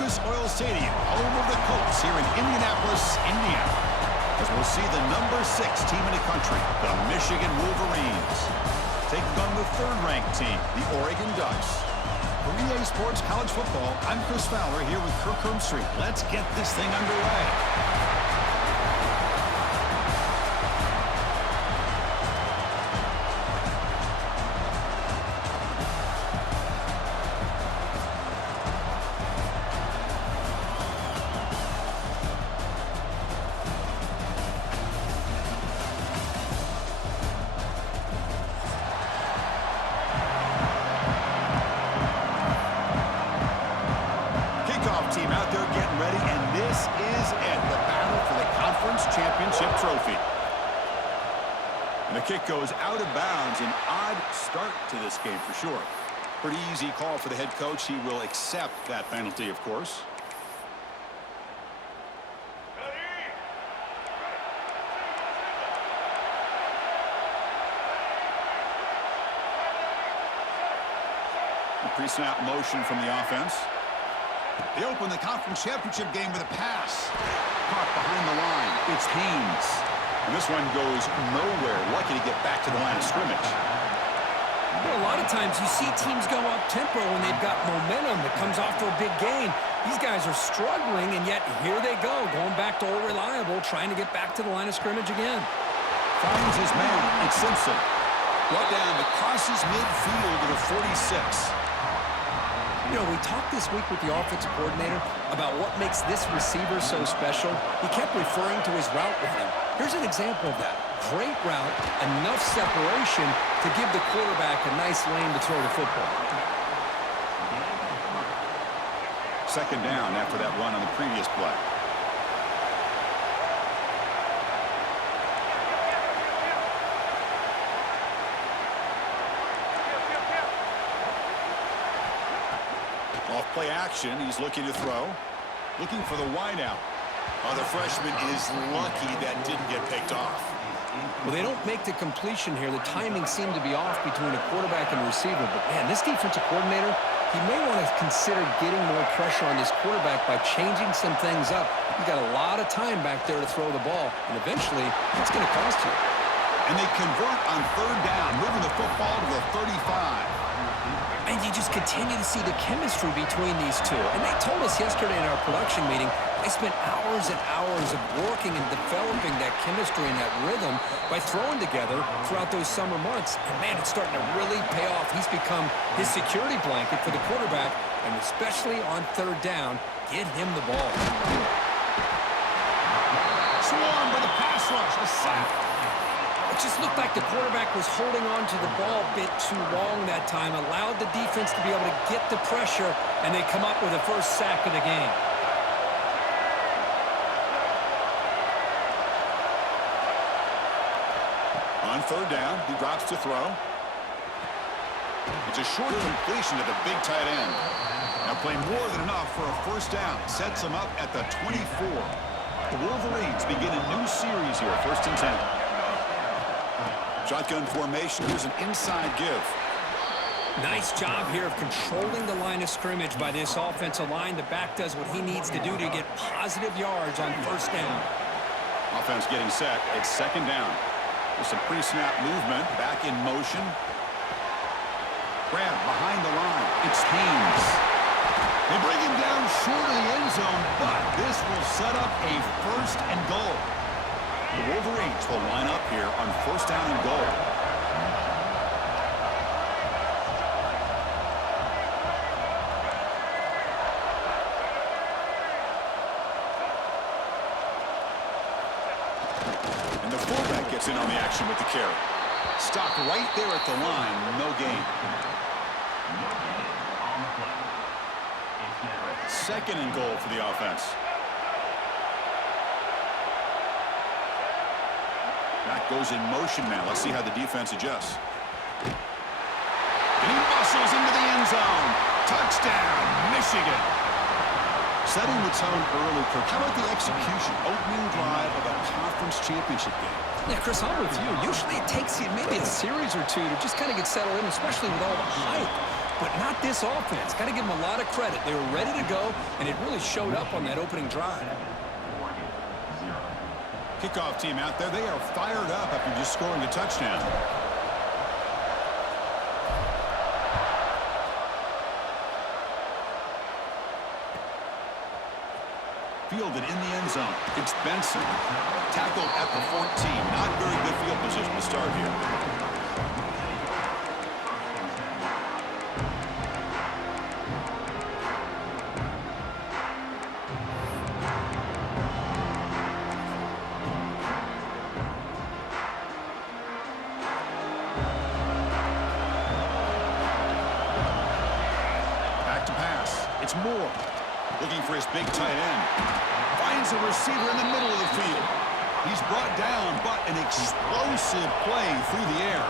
Lucas Oil Stadium, home of the Colts here in Indianapolis, Indiana. As we'll see the number 6 team in the country, the Michigan Wolverines, taking on the third-ranked team, the Oregon Ducks. For EA Sports College Football, I'm Chris Fowler here with Kirk Herbstreit. Let's get this thing underway. Team out there getting ready, and this is it, the battle for the conference championship trophy. And the kick goes out of bounds. An odd start to this game for sure. Pretty easy call for the head coach. He will accept that penalty, of course. The pre-snap motion from the offense. They open the conference championship game with a pass. Caught behind the line. It's Haynes. And this one goes nowhere. Lucky to get back to the line of scrimmage. Well, a lot of times you see teams go up-tempo when they've got momentum that comes off to a big gain. These guys are struggling, and yet here they go, going back to old reliable, trying to get back to the line of scrimmage again. Finds his man. It's Simpson. Brought down but crosses midfield to the 46. You know, we talked this week with the offensive coordinator about what makes this receiver so special. He kept referring to his route with him. Here's an example of that. Great route, enough separation to give the quarterback a nice lane to throw the football. Second down after that run on the previous play. Off play action, he's looking to throw. Looking for the wideout. Oh, the freshman is lucky that didn't get picked off. Well, they don't make the completion here. The timing seemed to be off between a quarterback and a receiver. But, man, this defensive coordinator, he may want to consider getting more pressure on this quarterback by changing some things up. He's got a lot of time back there to throw the ball, and eventually it's going to cost you. And they convert on third down, moving the football to the 35. And you just continue to see the chemistry between these two. And they told us yesterday in our production meeting, they spent hours and hours of working and developing that chemistry and that rhythm by throwing together throughout those summer months. And, man, it's starting to really pay off. He's become his security blanket for the quarterback, and especially on third down, get him the ball. Swarmed by the pass rush, a sack. It just looked like the quarterback was holding on to the ball a bit too long that time, allowed the defense to be able to get the pressure, and they come up with the first sack of the game. On third down, he drops to throw. It's a short completion to the big tight end. Now play more than enough for a first down. Sets him up at the 24. The Wolverines begin a new series here, 1st and 10. Shotgun formation. Here's an inside give. Nice job here of controlling the line of scrimmage by this offensive line. The back does what he needs to do to get positive yards on first down. Offense getting set. It's second down. With some pre-snap movement. Back in motion. Grab behind the line. It's Haynes. They bring him down short of the end zone, but this will set up a 1st and goal. The Wolverines will line up here on 1st down and goal. And the fullback gets in on the action with the carry. Stopped right there at the line, no gain. 2nd and goal for the offense. That goes in motion now. Let's see how the defense adjusts. And he muscles into the end zone. Touchdown, Michigan. Setting the tone early, Kirk. How about the execution? Opening drive of a conference championship game. Yeah, Chris, I'm with you. Usually it takes you maybe a series or two to just kind of get settled in, especially with all the hype. but not this offense. Got to give them a lot of credit. They were ready to go, and it really showed up on that opening drive. Kickoff team out there. They are fired up after just scoring a touchdown. Fielded in the end zone. It's Benson. Tackled at the 14. Not very good field position to start here. Back to pass. It's Moore. Looking for his big tight end. Finds a receiver in the middle of the field. He's brought down, but an explosive play through the air.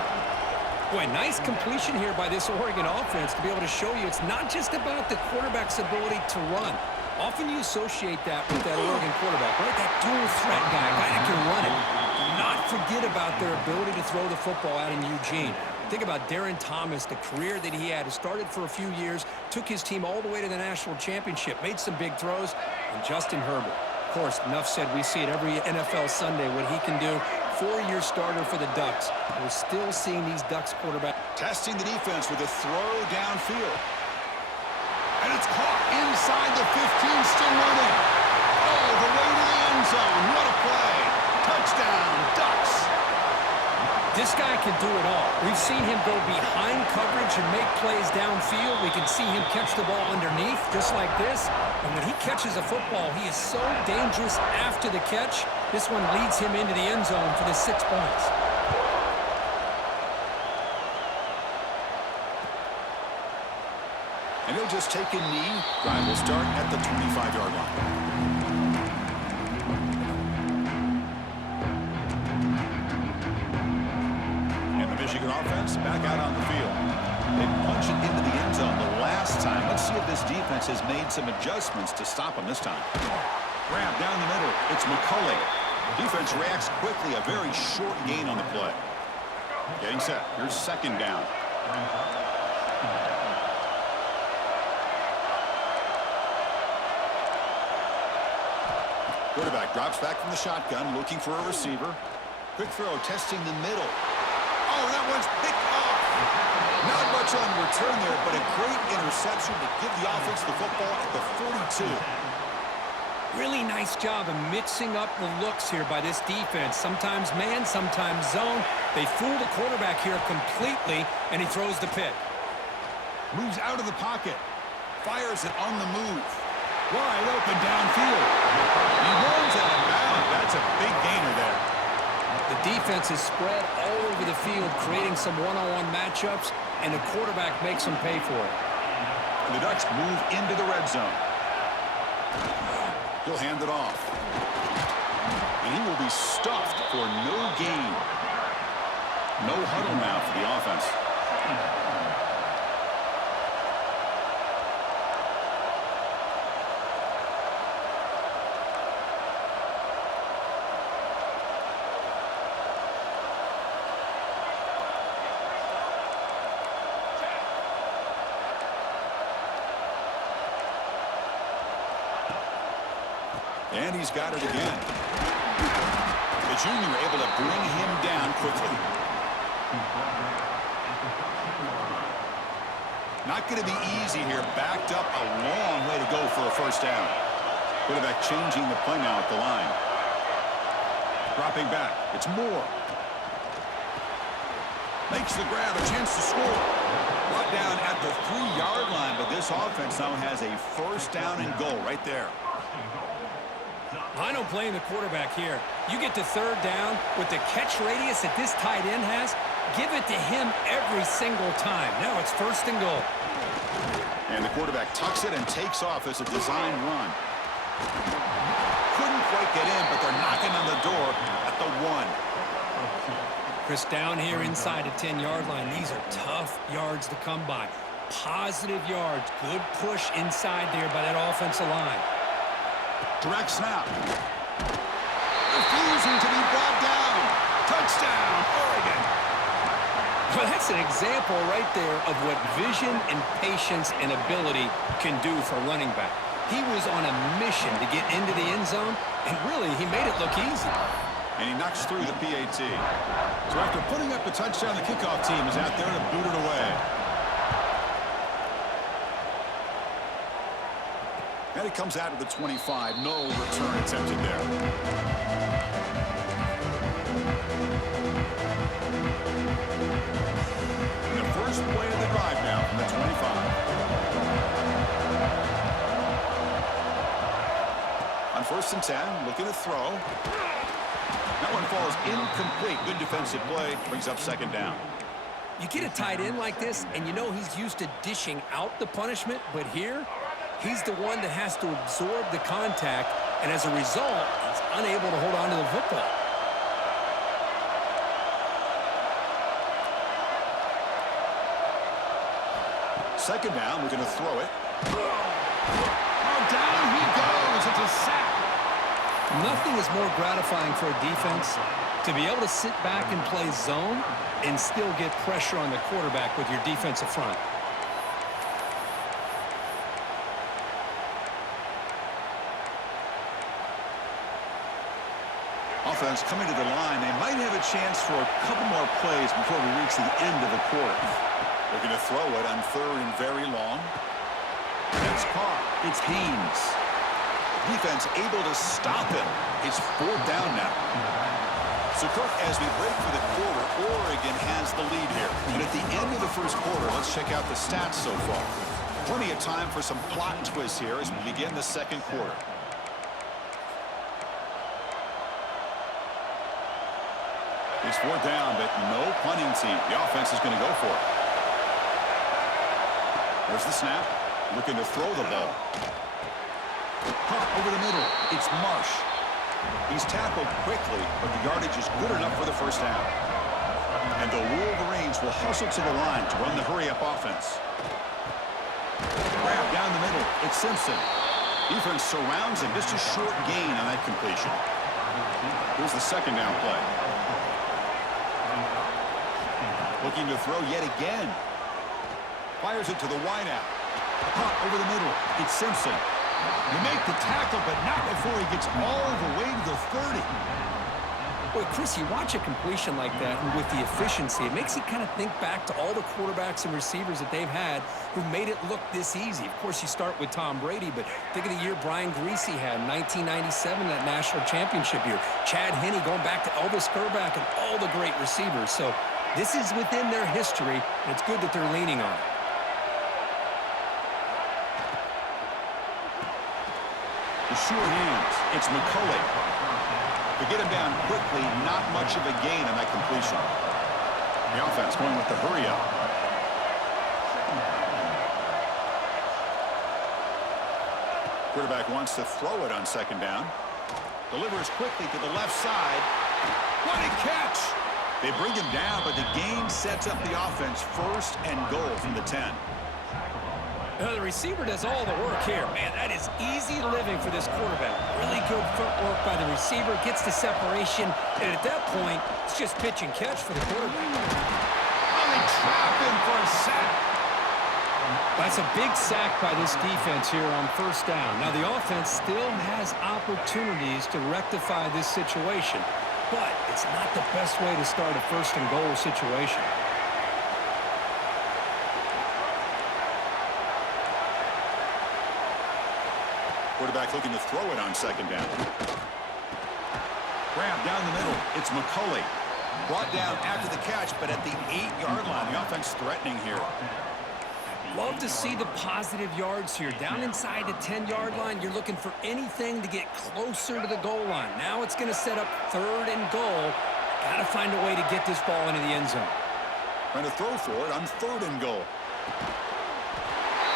Boy, nice completion here by this Oregon offense to be able to show you it's not just about the quarterback's ability to run. Often you associate that with that Oregon quarterback, right? That dual threat guy, a guy that can run it. Do not forget about their ability to throw the football out in Eugene. Think about Darren Thomas, the career that he had. He started for a few years, took his team all the way to the national championship, made some big throws, and Justin Herbert. Of course, enough said, we see it every NFL Sunday what he can do. 4-year starter for the Ducks. We're still seeing these Ducks quarterbacks. Testing the defense with a throw downfield. And it's caught inside the 15, still running. Oh, the way to the end zone. What a play. Touchdown, Ducks. This guy can do it all. We've seen him go behind coverage and make plays downfield. We can see him catch the ball underneath, just like this. And when he catches a football, he is so dangerous after the catch. This one leads him into the end zone for the 6 points. And he'll just take a knee. Drive will start at the 25-yard line. Michigan offense back out on the field. They punch it into the end zone the last time. Let's see if this defense has made some adjustments to stop them this time. Grab down the middle. It's McCulley. Defense reacts quickly. A very short gain on the play. Getting set. Here's second down. Quarterback drops back from the shotgun, looking for a receiver. Quick throw, testing the middle. Oh, that one's picked off. Not much on return there, but a great interception to give the offense the football at the 42. Really nice job of mixing up the looks here by this defense. Sometimes man, sometimes zone. They fool the quarterback here completely, and he throws the pick. Moves out of the pocket. Fires it on the move. Wide open downfield. He rolls out of bounds. That's a big gainer there. The defense is spread all over the field, creating some one-on-one matchups, and the quarterback makes them pay for it. And the Ducks move into the red zone. He'll hand it off. And he will be stuffed for no gain. No huddle now for the offense. And he's got it again. The junior able to bring him down quickly. Not going to be easy here. Backed up a long way to go for a first down. Quarterback changing the play now at the line. Dropping back. It's Moore. Makes the grab. A chance to score. Brought down at the 3-yard line, but this offense now has a first down and goal right there. I don't blame the quarterback here. You get to third down with the catch radius that this tight end has, give it to him every single time. Now it's first and goal. And the quarterback tucks it and takes off as a design run. Couldn't quite get in, but they're knocking on the door at the 1. Chris, down here inside the 10-yard line, these are tough yards to come by. Positive yards, good push inside there by that offensive line. Direct snap. Refusing to be brought down. Touchdown, Oregon. Well, that's an example right there of what vision and patience and ability can do for a running back. He was on a mission to get into the end zone, and really, he made it look easy. And he knocks through the PAT. So after putting up the touchdown, the kickoff team is out there to boot it away. And it comes out of the 25. No return attempted there. And the first play of the drive now from the 25. On 1st and 10, looking to throw. That one falls incomplete. Good defensive play. Brings up 2nd down. You get a tight end like this, and you know he's used to dishing out the punishment, but here, he's the one that has to absorb the contact, and as a result, he's unable to hold on to the football. Second down, we're going to throw it. Oh, down he goes. It's a sack. Nothing is more gratifying for a defense to be able to sit back and play zone and still get pressure on the quarterback with your defensive front. Offense coming to the line. They might have a chance for a couple more plays before we reach the end of the quarter. Looking to throw it on 3rd and very long. It's caught. It's Haynes. Defense able to stop him. It's 4th down now. So, Kirk, as we break for the quarter, Oregon has the lead here. And at the end of the first quarter, let's check out the stats so far. Plenty of time for some plot twists here as we begin the second quarter. It's 4th down, but no punting team. The offense is going to go for it. There's the snap. Looking to throw the ball. Caught over the middle. It's Marsh. He's tackled quickly, but the yardage is good enough for the first down. And the Wolverines will hustle to the line to run the hurry-up offense. Grab down the middle. It's Simpson. Defense surrounds him. Just a short gain on that completion. Here's the 2nd down play. Looking to throw yet again. Fires it to the wideout. Caught over the middle. It's Simpson. You make the tackle, but not before he gets all the way to the 30. Well, Chris, you watch a completion like that, and with the efficiency, it makes you kind of think back to all the quarterbacks and receivers that they've had who made it look this easy. Of course, you start with Tom Brady, but think of the year Brian Griese had in 1997, that national championship year. Chad Henne going back to Elvis Grbac and all the great receivers. So this is within their history, and it's good that they're leaning on it. The sure hands. It's McCulley. To get him down quickly, not much of a gain on that completion. The offense going with the hurry-up. Quarterback wants to throw it on 2nd down. Delivers quickly to the left side. What a catch! They bring him down, but the gain sets up the offense 1st and goal from the 10. The receiver does all the work here. Man, that is easy living for this quarterback. Really good footwork by the receiver, gets the separation, and at that point, it's just pitch and catch for the quarterback. Oh, they trap him for a sack. That's a big sack by this defense here on 1st down. Now, the offense still has opportunities to rectify this situation, but it's not the best way to start a 1st and goal situation. Quarterback looking to throw it on 2nd down. Grab down the middle. It's McCulley. Brought down after the catch, but at the 8-yard line. The offense threatening here. Love to see the positive yards here. Down inside the 10-yard line, you're looking for anything to get closer to the goal line. Now it's going to set up 3rd and goal. Got to find a way to get this ball into the end zone. Trying to throw for it on 3rd and goal.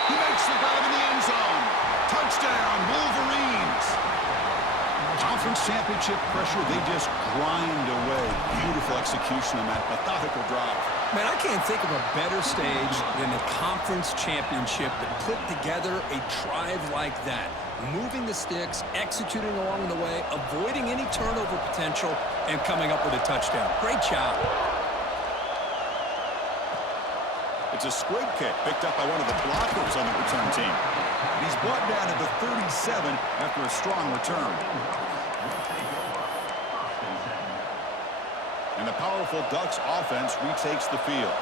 He makes the grab in the end zone. Touchdown, Wolverines. Conference championship pressure, they just grind away. Beautiful execution on that methodical drive. Man, I can't think of a better stage than the conference championship to put together a drive like that. Moving the sticks, executing along the way, avoiding any turnover potential, and coming up with a touchdown. Great job. It's a squib kick picked up by one of the blockers on the return team. And he's brought down at the 37 after a strong return. And the powerful Ducks offense retakes the field.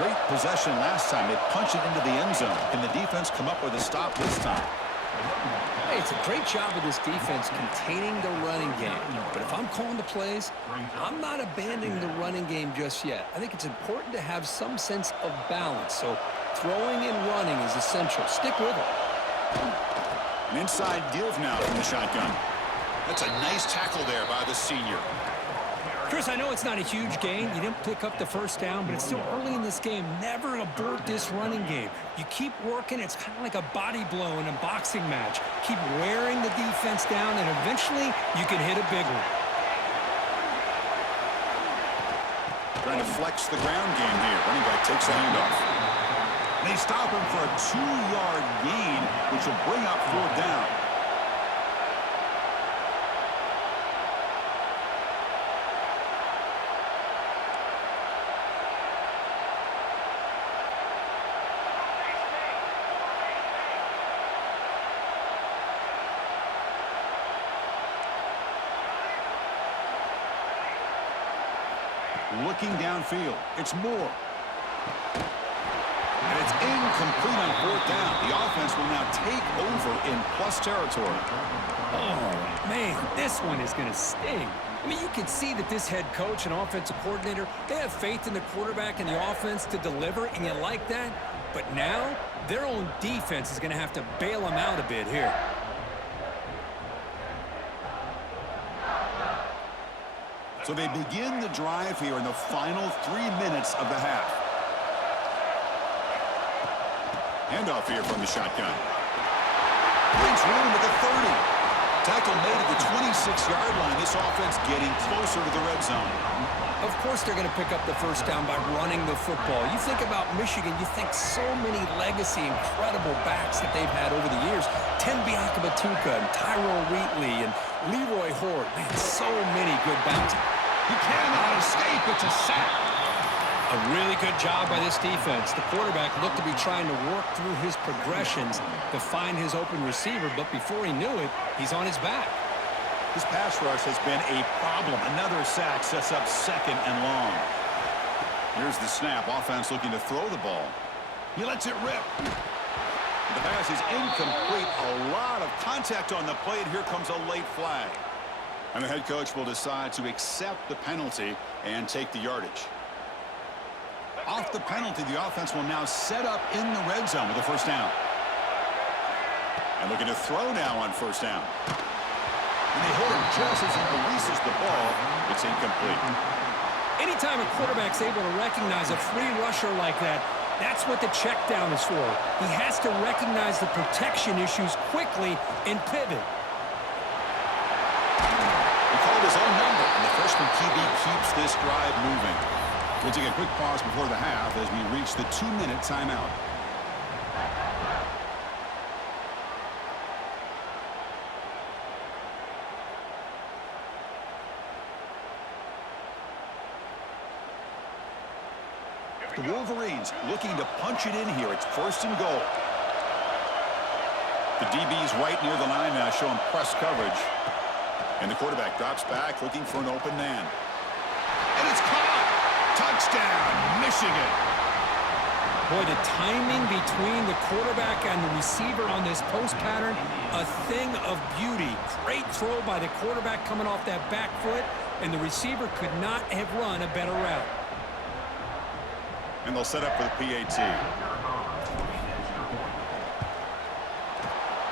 Great possession last time. They punched it into the end zone. Can the defense come up with a stop this time? Hey, it's a great job of this defense containing the running game. But if I'm calling the plays, I'm not abandoning the running game just yet. I think it's important to have some sense of balance. So throwing and running is essential. Stick with it. An inside give now from the shotgun. That's a nice tackle there by the senior. Chris, I know it's not a huge gain. You didn't pick up the first down, but it's still early in this game. Never abort this running game. You keep working. It's kind of like a body blow in a boxing match. Keep wearing the defense down, and eventually you can hit a big one. Trying to flex the ground game here. Running back takes the handoff. They stop him for a 2-yard gain, which will bring up 4th down. Looking downfield. It's Moore. And it's incomplete on 4th down. The offense will now take over in plus territory. Oh, man, this one is going to sting. I mean, you can see that this head coach and offensive coordinator, they have faith in the quarterback and the offense to deliver, and you like that. But now, their own defense is going to have to bail them out a bit here. So they begin the drive here in the final 3 minutes of the half. Handoff here from the shotgun. Brings room at the 30. Tackle made at the 26-yard line. This offense getting closer to the red zone. Of course they're going to pick up the first down by running the football. You think about Michigan, you think so many legacy, incredible backs that they've had over the years. Tim Biakabatuka and Tyrone Wheatley and Leroy Horde. Man, so many good backs. He cannot escape. It's a sack. A really good job by this defense. The quarterback looked to be trying to work through his progressions to find his open receiver, but before he knew it, he's on his back. This pass rush has been a problem. Another sack sets up 2nd and long. Here's the snap. Offense looking to throw the ball. He lets it rip. The pass is incomplete. A lot of contact on the play, and here comes a late flag. And the head coach will decide to accept the penalty and take the yardage. Off the penalty, the offense will now set up in the red zone with a first down. And looking to throw now on first down. And they hold him just as he releases the ball. It's incomplete. Anytime a quarterback's able to recognize a free rusher like that, that's what the check down is for. He has to recognize the protection issues quickly and pivot. He called his own number, and the freshman QB keeps this drive moving. We'll take a quick pause before the half as we reach the 2-minute timeout. The Wolverines looking to punch it in here. It's 1st and goal. The DB's right near the line now, showing press coverage. And the quarterback drops back, looking for an open man. And it's caught! Touchdown, Michigan! Boy, the timing between the quarterback and the receiver on this post pattern, a thing of beauty. Great throw by the quarterback coming off that back foot, and the receiver could not have run a better route. And they'll set up for the PAT.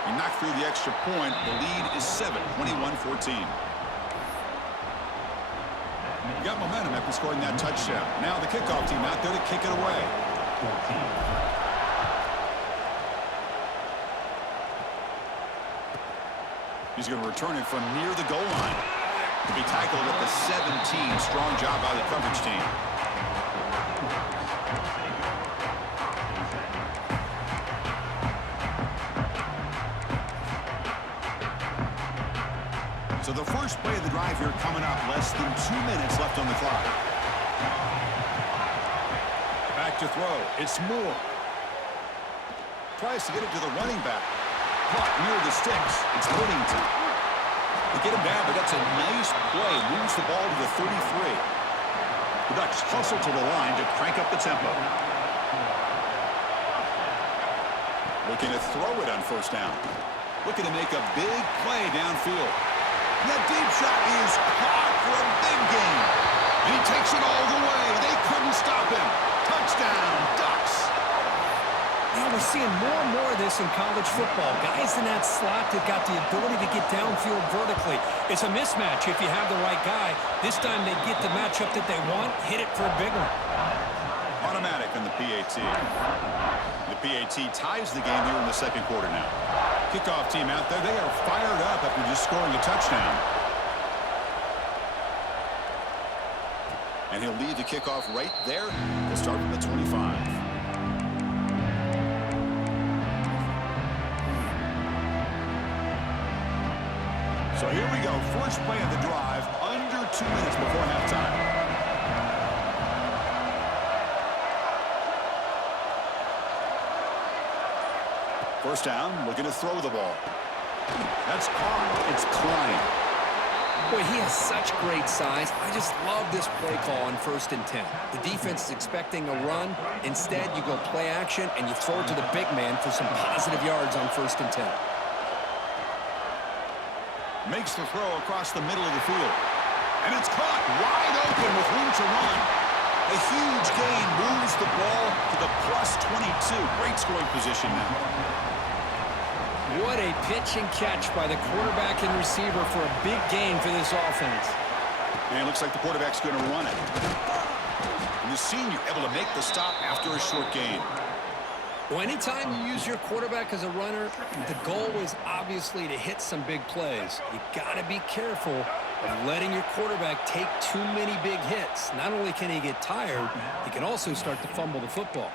He knocked through the extra point. The lead is 7, 21-14. Got momentum after scoring that touchdown. Now the kickoff team out there to kick it away. He's going to return it from near the goal line. To be tackled at the 17. Strong job by the coverage team. So the first play of the drive here coming up, less than 2 minutes left on the clock. Back back to throw. It's Moore. Tries to get it to the running back. Caught near the sticks. It's Whittington. They get him down, but that's a nice play. Moves the ball to the 33. The Ducks hustle to the line to crank up the tempo. Looking to throw it on first down. Looking to make a big play downfield. And that deep shot is caught for a big gain. And he takes it all the way. They couldn't stop him. Touchdown, Ducks. Yeah, we're seeing more and more of this in college football. Guys in that slot that got the ability to get downfield vertically. It's a mismatch if you have the right guy. This time they get the matchup that they want, hit it for a big one. Automatic on the PAT. The PAT ties the game here in the second quarter now. Kickoff team out there. They are fired up after just scoring a touchdown. And he'll lead the kickoff right there. We'll start from the 25. So here we go. First play of the drive. Under 2 minutes before halftime. First down, looking to throw the ball. That's caught. It's Klein. Boy, he has such great size. I just love this play call on 1st and 10. The defense is expecting a run. Instead, you go play action, and you throw it to the big man for some positive yards on 1st and 10. Makes the throw across the middle of the field. And it's caught wide open with room to run. A huge gain moves the ball to the plus 22. Great scoring position now. What a pitch and catch by the quarterback and receiver for a big gain for this offense. And it looks like the quarterback's going to run it. And the senior able to make the stop after a short gain. Well, anytime you use your quarterback as a runner, the goal is obviously to hit some big plays. You got to be careful of letting your quarterback take too many big hits. Not only can he get tired, he can also start to fumble the football.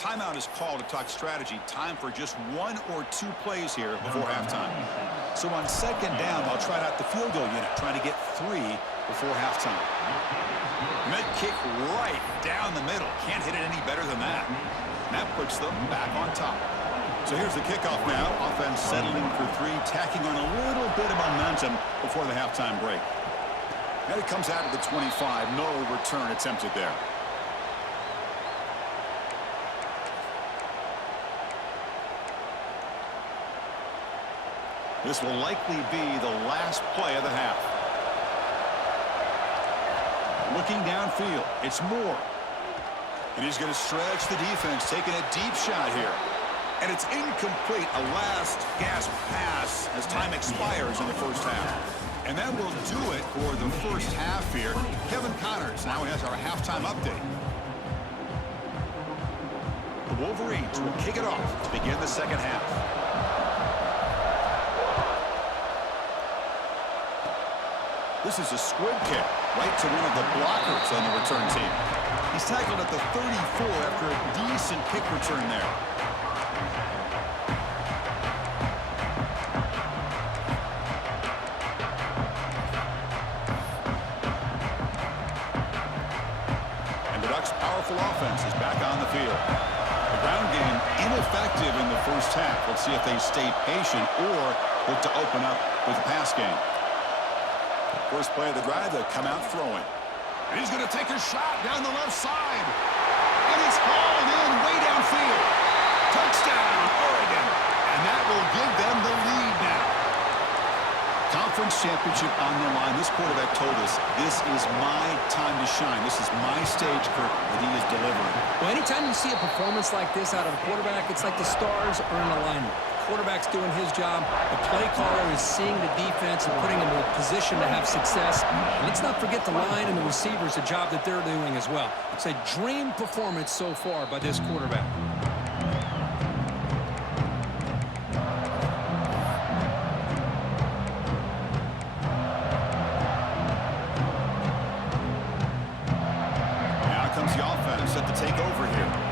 Timeout is called to talk strategy. Time for just 1 or 2 plays here before halftime. So on second down, they'll try out the field goal unit, trying to get 3 before halftime. Mid kick right down the middle. Can't hit it any better than that. And that puts them back on top. So here's the kickoff now. Offense settling for 3, tacking on a little bit of momentum before the halftime break. And it comes out of the 25. No return attempted there. This will likely be the last play of the half. Looking downfield, it's Moore. And he's going to stretch the defense, taking a deep shot here. And it's incomplete, a last gasp pass as time expires in the first half. And that will do it for the first half here. Kevin Connors now has our halftime update. The Wolverines will kick it off to begin the second half. This is a squib kick right to one of the blockers on the return team. He's tackled at the 34 after a decent kick return there. And the Ducks' powerful offense is back on the field. The ground game ineffective in the first half. Let's see if they stay patient or look to open up with a pass game. First play of the drive, they'll come out throwing. And he's going to take a shot down the left side. And it's hauled in way downfield. Touchdown, Oregon. And that will give them the lead now. Conference championship on the line. This quarterback told us, this is my time to shine. This is my stage, Kirk, that he is delivering. Well, anytime you see a performance like this out of a quarterback, it's like the stars are in alignment. Quarterback's doing his job. The play caller is seeing the defense and putting them in a position to have success. And let's not forget the line and the receivers, the job that they're doing as well. It's a dream performance so far by this quarterback. Now comes the offense set to take over here.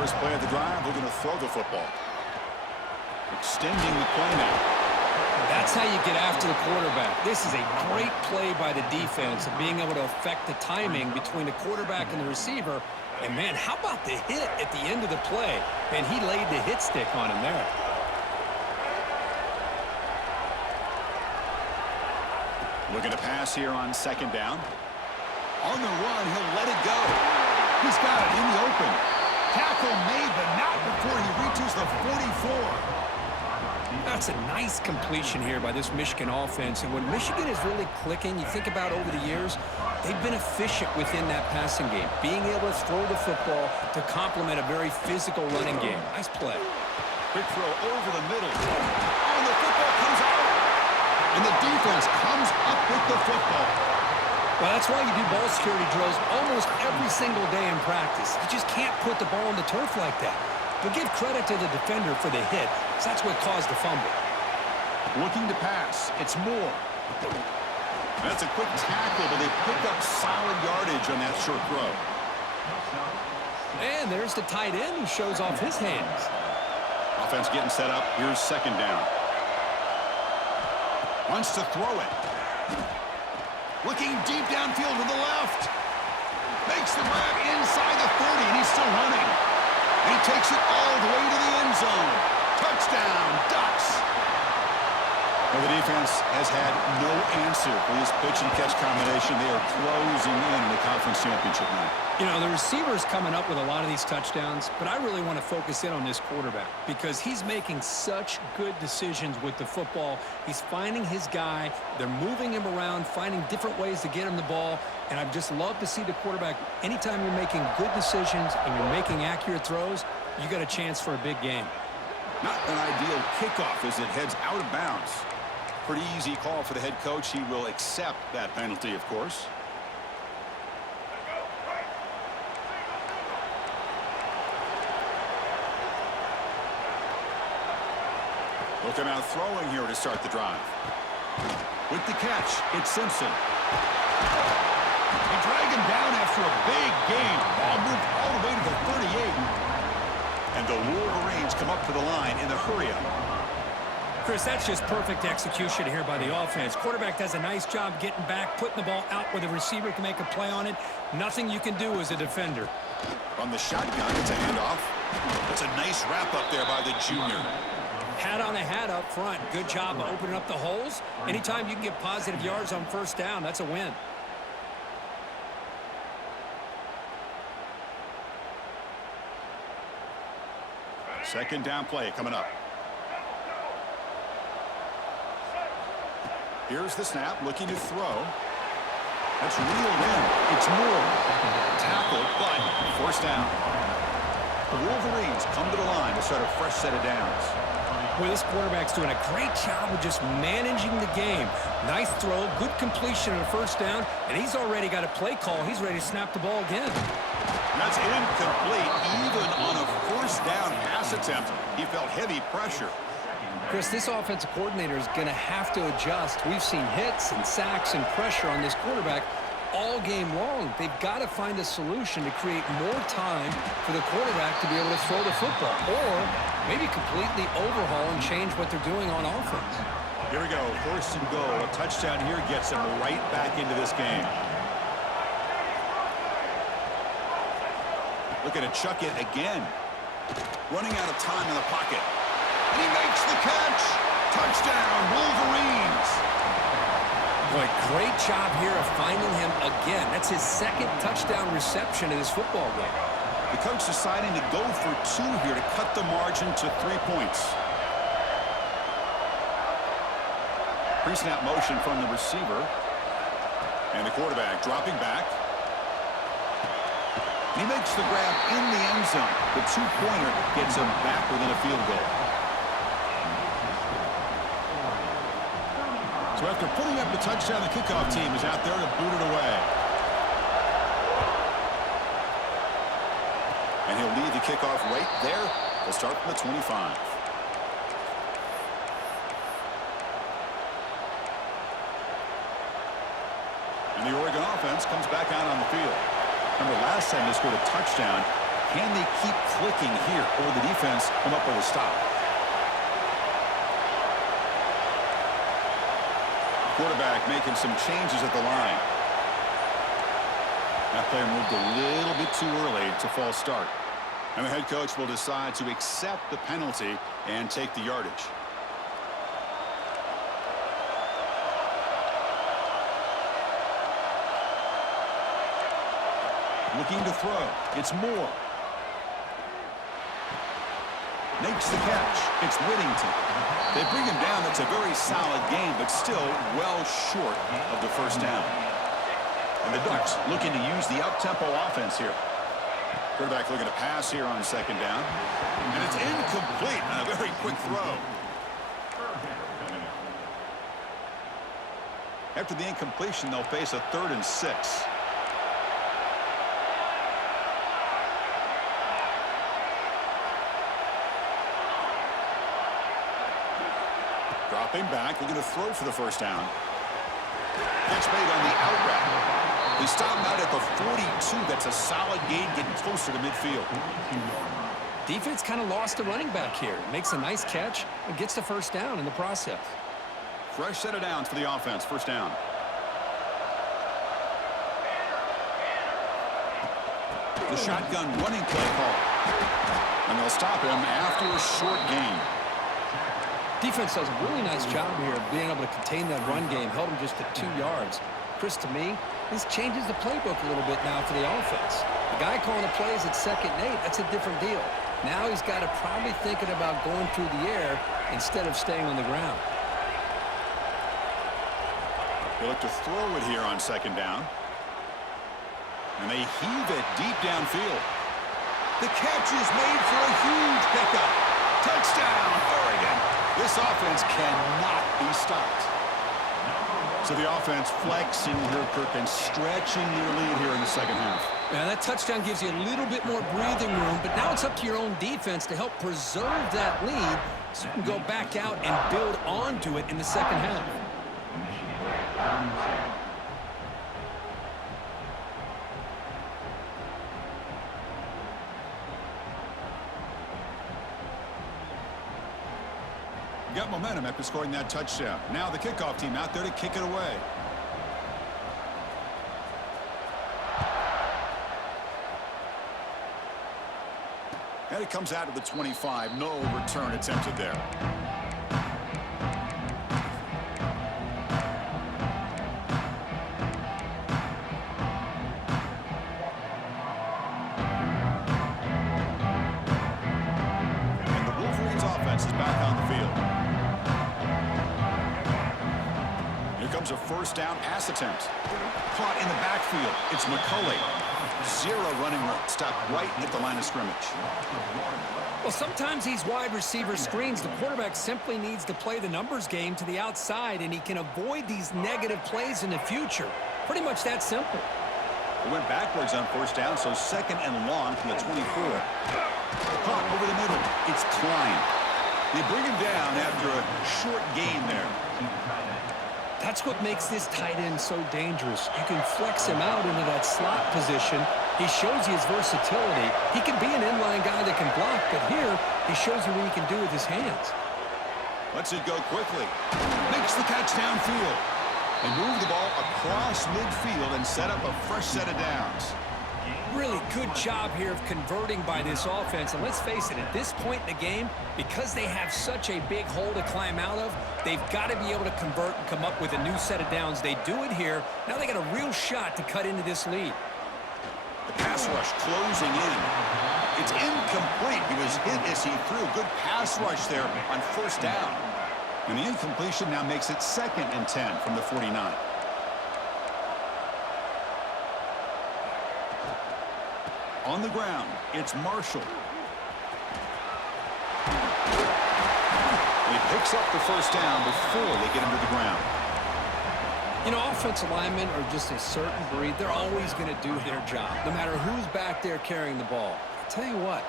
First play of the drive, we're going to throw the football. Extending the play now. That's how you get after the quarterback. This is a great play by the defense of being able to affect the timing between the quarterback and the receiver. And, man, how about the hit at the end of the play? Man, he laid the hit stick on him there. Looking to pass here on second down. On the run, he'll let it go. He's got it in the open. Tackle made, but not before he reaches the 44. That's a nice completion here by this Michigan offense. And when Michigan is really clicking, you think about over the years, they've been efficient within that passing game, being able to throw the football to complement a very physical running game. Nice play. Quick throw over the middle. And the football comes out. And the defense comes up with the football. Well, that's why you do ball security drills almost every single day in practice. You just can't put the ball on the turf like that. But give credit to the defender for the hit, because that's what caused the fumble. Looking to pass. It's Moore. That's a quick tackle, but they pick up solid yardage on that short throw. And there's the tight end who shows off his hands. Offense getting set up. Here's second down. Wants to throw it. Looking deep downfield to the left. Makes the grab inside the 30, and he's still running. And he takes it all the way to the end zone. Touchdown, Ducks. Well, the defense has had no answer for this pitch and catch combination. They are closing in the conference championship night. You know, the receiver's coming up with a lot of these touchdowns, but I really want to focus in on this quarterback because he's making such good decisions with the football. He's finding his guy. They're moving him around, finding different ways to get him the ball, and I've just loved to see the quarterback. Anytime you're making good decisions and you're making accurate throws, you got a chance for a big game. Not an ideal kickoff as it heads out of bounds. Pretty easy call for the head coach. He will accept that penalty, of course. Looking out throwing here to start the drive. With the catch, it's Simpson. They drag him down after a big game. Ball moved all the way to the 38. And the Wolverines come up to the line in the hurry-up. Chris, that's just perfect execution here by the offense. Quarterback does a nice job getting back, putting the ball out where the receiver can make a play on it. Nothing you can do as a defender. From the shotgun, it's a handoff. That's a nice wrap up there by the junior. Hat on a hat up front. Good job of opening up the holes. Anytime you can get positive yards on first down, that's a win. Second down play coming up. Here's the snap, looking to throw. That's reeled in. It's Moore. Tackled, but first down. The Wolverines come to the line to start a fresh set of downs. Boy, this quarterback's doing a great job of just managing the game. Nice throw, good completion on a first down, and he's already got a play call. He's ready to snap the ball again. That's incomplete. Even on a first down pass attempt, he felt heavy pressure. Chris, this offensive coordinator is going to have to adjust. We've seen hits and sacks and pressure on this quarterback all game long. They've got to find a solution to create more time for the quarterback to be able to throw the football, or maybe completely overhaul and change what they're doing on offense. Here we go, first and goal. A touchdown here gets them right back into this game. Looking to chuck it again. Running out of time in the pocket. And he makes the catch. Touchdown, Wolverines. Boy, great job here of finding him again. That's his second touchdown reception in this football game. The coach deciding to go for two here to cut the margin to 3 points. Pre-snap motion from the receiver. And the quarterback dropping back. He makes the grab in the end zone. The two-pointer gets him back within a field goal. So after putting up the touchdown, the kickoff team is out there to boot it away. And he'll lead the kickoff right there. They'll start from the 25. And the Oregon offense comes back out on the field. Remember, last time they scored a touchdown. Can they keep clicking here, or will the defense come up with a stop? quarterback making some changes at the line. That player moved a little bit too early to false start. And the head coach will decide to accept the penalty and take the yardage. Looking to throw. It's Moore. Makes the catch. It's Whittington. They bring him down. That's a very solid game, but still well short of the first down. And the Ducks looking to use the up-tempo offense here. Quarterback looking to pass here on second down. And it's incomplete on a very quick throw. After the incompletion, they'll face a 3rd and 6. Dropping back, looking to throw for the first down. Catch made on the out route. They stop him out at the 42. That's a solid gain, getting closer to midfield. Defense kind of lost a running back here. Makes a nice catch and gets the first down in the process. Fresh set of downs for the offense. First down. The shotgun running play call. And they'll stop him after a short gain. Defense does a really nice job here of being able to contain that run game. Held him just at 2 yards. Chris, to me, this changes the playbook a little bit now for the offense. The guy calling the plays at 2nd and 8, that's a different deal. Now he's got to probably thinking about going through the air instead of staying on the ground. They look to throw it here on second down. And they heave it deep downfield. The catch is made for a huge pickup. Touchdown, Oregon. This offense cannot be stopped. So the offense flexing here, Kirk, and stretching their lead here in the second half. Yeah, that touchdown gives you a little bit more breathing room, but now it's up to your own defense to help preserve that lead so you can go back out and build onto it in the second half. Got momentum after scoring that touchdown. Now the kickoff team out there to kick it away. And it comes out of the 25. No return attempted there. And the Wolverines offense is back on the field. Here comes a first down pass attempt. Caught in the backfield. It's McCulley. 0 running room. Stopped right at the line of scrimmage. Well, sometimes these wide receiver screens, the quarterback simply needs to play the numbers game to the outside, and he can avoid these negative plays in the future. Pretty much that simple. It went backwards on first down, so 2nd and long from the 24. Caught over the middle. It's Klein. They bring him down after a short gain there. That's what makes this tight end so dangerous. You can flex him out into that slot position. He shows you his versatility. He can be an inline guy that can block, but here he shows you what he can do with his hands. Lets it go quickly. Makes the catch downfield. They move the ball across midfield and set up a fresh set of downs. Really good job here of converting by this offense. And let's face it, at this point in the game, because they have such a big hole to climb out of, they've got to be able to convert and come up with a new set of downs. They do it here. Now they got a real shot to cut into this lead. The pass rush closing in. It's incomplete. He was hit as he threw. Good pass rush there on first down. And the incompletion now makes it 2nd and 10 from the 49. On the ground, it's Marshall. And he picks up the first down before they get him to the ground. You know, offensive linemen are just a certain breed. They're always going to do their job, no matter who's back there carrying the ball. I'll tell you what,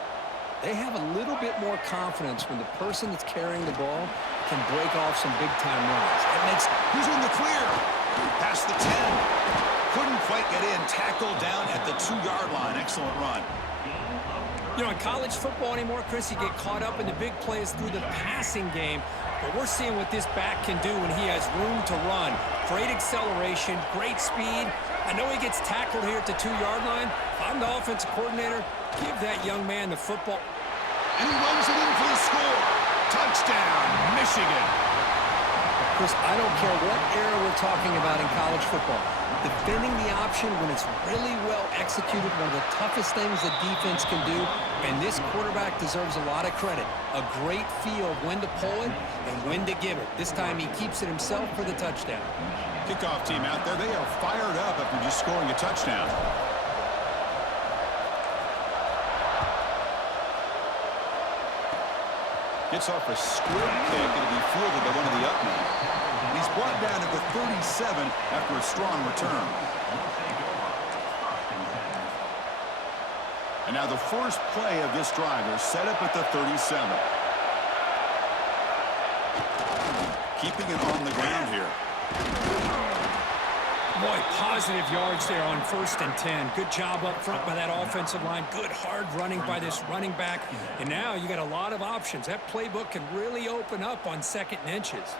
they have a little bit more confidence when the person that's carrying the ball can break off some big-time runs. That makes... Who's in the clear? Past the 10. Couldn't quite get in. Tackled down at the 2-yard line. Excellent run. You know, in college football anymore, Chris, you get caught up in the big plays through the passing game. but we're seeing what this back can do when he has room to run. Great acceleration, great speed. I know he gets tackled here at the 2-yard line. If I'm the offensive coordinator, give that young man the football. And he runs it in for the score. Touchdown, Michigan. Chris, I don't care what era we're talking about in college football. Defending the option when it's really well executed, one of the toughest things the defense can do, and this quarterback deserves a lot of credit. A great feel of when to pull it and when to give it. This time he keeps it himself for the touchdown. Kickoff team out there, they are fired up after just scoring a touchdown. Gets off a squib kick. It'll be fielded by one of the up men. He's brought down at the 37 after a strong return. And now the first play of this drive is set up at the 37. Keeping it on the ground here. Boy, positive yards there on 1st and 10. Good job up front by that offensive line. Good hard running by this running back. And now you got a lot of options. That playbook can really open up on 2nd and inches.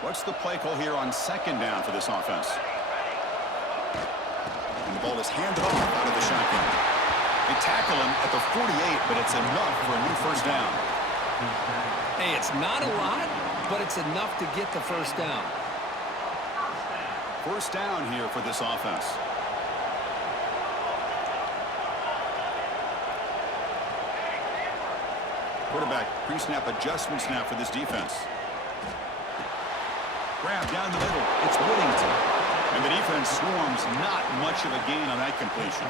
What's the play call here on 2nd down for this offense? And the ball is handed off out of the shotgun. They tackle him at the 48, but it's enough for a new first down. Hey, it's not a lot, but it's enough to get the first down. First down here for this offense. Quarterback pre-snap adjustment snap for this defense. Grab down the middle. It's Whittington. And the defense swarms. Not much of a gain on that completion.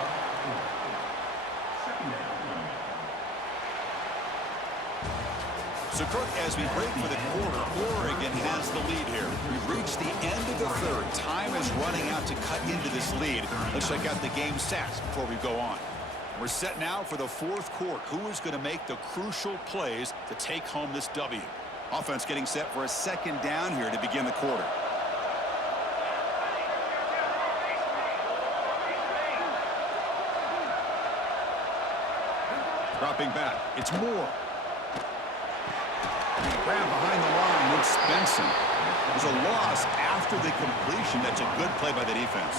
So, Kirk, as we break for the quarter, Oregon has the lead here. We've reached the end of the third. Time is running out to cut into this lead. Let's check out the game stats before we go on. We're set now for the 4th quarter. Who is going to make the crucial plays to take home this W? Offense getting set for a 2nd down here to begin the quarter. Dropping back. It's Moore. Grab behind the line. It's Benson. There's a loss after the completion. That's a good play by the defense.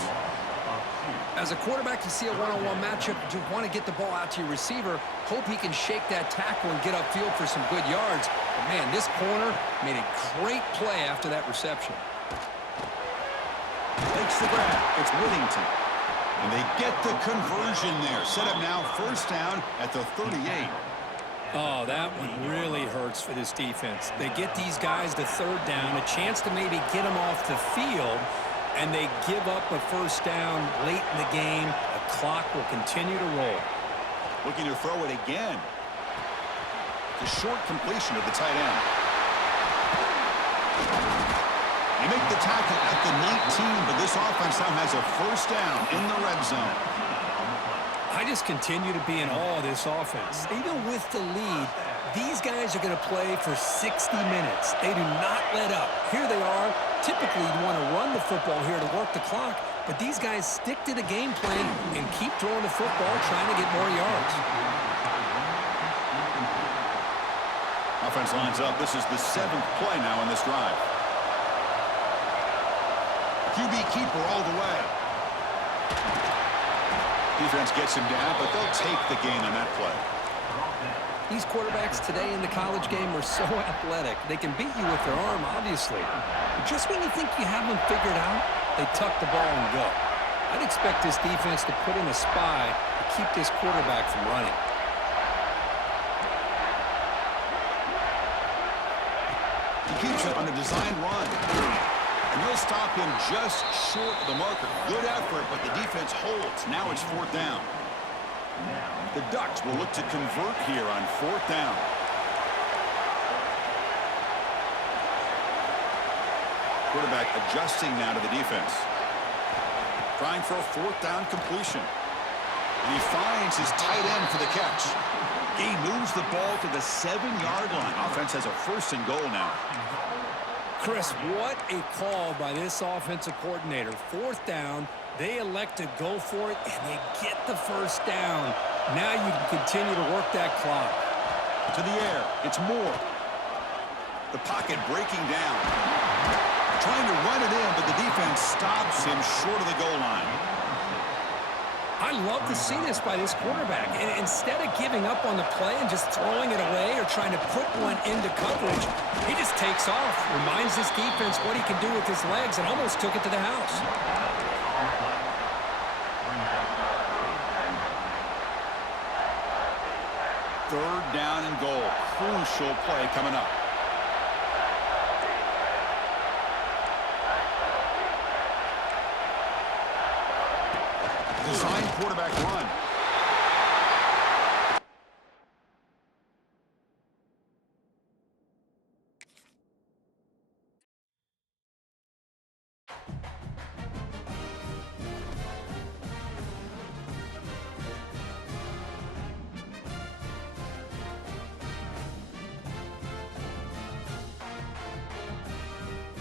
As a quarterback, you see a one-on-one matchup. You want to get the ball out to your receiver. Hope he can shake that tackle and get upfield for some good yards. But, man, this corner made a great play after that reception. Takes the grab. It's Whittington. And they get the conversion there. Set up now 1st down at the 38. Oh, that one really hurts for this defense. They get these guys to 3rd down, a chance to maybe get them off the field, and they give up a 1st down late in the game. The clock will continue to roll. Looking to throw it again. It's a short completion of the tight end. They make the tackle at the 19, but this offense now has a 1st down in the red zone. I just continue to be in awe of this offense. Even with the lead, these guys are going to play for 60 minutes. They do not let up. Here they are. Typically, you want to run the football here to work the clock, but these guys stick to the game plan and keep throwing the football, trying to get more yards. Offense lines up. This is the 7th play now on this drive. QB keeper all the way. Defense gets him down, but they'll take the gain on that play. These quarterbacks today in the college game are so athletic. They can beat you with their arm, obviously. But just when you think you have them figured out, they tuck the ball and go. I'd expect this defense to put in a spy to keep this quarterback from running. He keeps it on a design run. And they'll stop him just short of the marker. Good effort, but the defense holds. Now it's 4th down. The Ducks will look to convert here on 4th down. Quarterback adjusting now to the defense. Trying for a 4th down completion. And he finds his tight end for the catch. He moves the ball to the 7-yard line. Offense has a 1st and goal now. Chris, what a call by this offensive coordinator. 4th down, they elect to go for it, and they get the 1st down. Now you can continue to work that clock. To the air, it's Moore. The pocket breaking down. Trying to run it in, but the defense stops him short of the goal line. I love to see this by this quarterback. And instead of giving up on the play and just throwing it away or trying to put one into coverage, he just takes off, reminds this defense what he can do with his legs, and almost took it to the house. Third down and goal. Crucial play coming up. Design quarterback run.